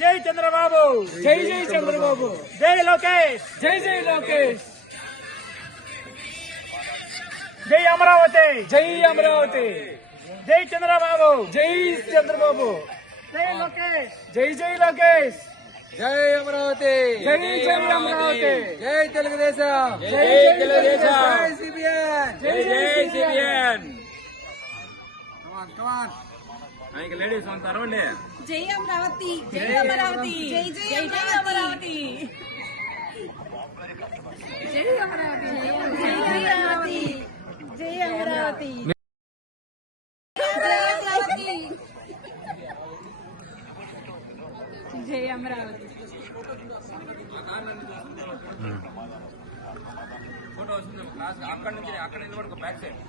జై చంద్రబాబు, జై జై చంద్రబాబు, జై లోకేష్, జై జై లోకేష్, జై అమరావతి, జై అమరావతి, జై చంద్రబాబు, జై చంద్రబాబు, జై లోకేష్, జై జై లోకేష్, జై అమరావతి, జై జై అమరావతి, జై తెలుగుదేశం, జై తెలుగుదేశం, జై సిబిఎన్, జై జై సిబిఎన్. లేడీస్ అంటారు అండి. జై అమరావతి, జై అమరావతి, జై జై అమరావతి, జై అమరావతి, జై అమరావతి, జై అమరావతి, జై అమరావతి. ఫోటో వస్తుంది అక్కడ నుంచి, అక్కడ నిలబడుకో బ్యాక్ సైడ్.